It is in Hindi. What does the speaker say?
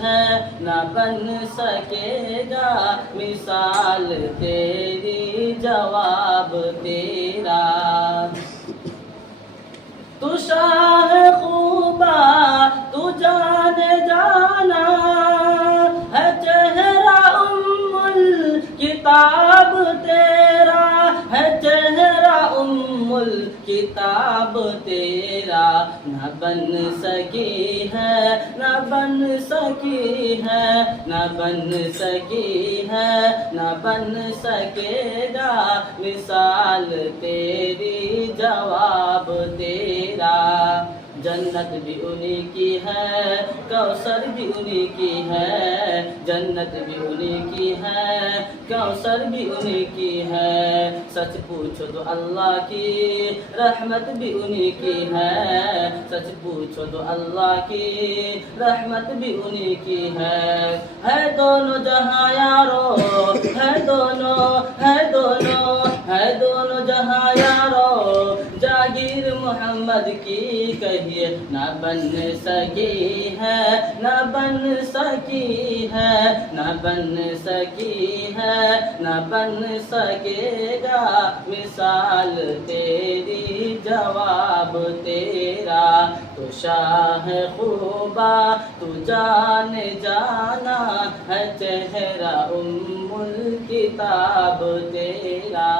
है न बन सकेगा मिसाल तेरी जवाब तेरा। तू शाह खूबा तू जाने जाना है चेहरा उम्मुल किताब तेरा, है चेहरा उम्मुल किताब तेरा। न बन सकी है न बन सकी है न बन सकी है न बन सकेगा मिसाल तेरी जवाब तेरा। जन्नत भी उन्हीं की है कौसर भी उन्हीं की है, जन्नत भी उन्हीं की है कौसर भी उन्हीं की है। सच पूछो तो अल्लाह की रहमत भी उन्हीं की है, सच पूछो तो अल्लाह की रहमत भी उन्हीं की है दोनों जहां यारो, है दोनों है दोनों जहां यारो। जागीर मोहम्मद की कहिए न बन सकी है न बन सकी है न बन सकी है न बन सकेगा मिसाल तेरी जवाब तेरा। तो शाह खूबा तू जाने जाना है चेहरा उम्मुल किताब तेरा।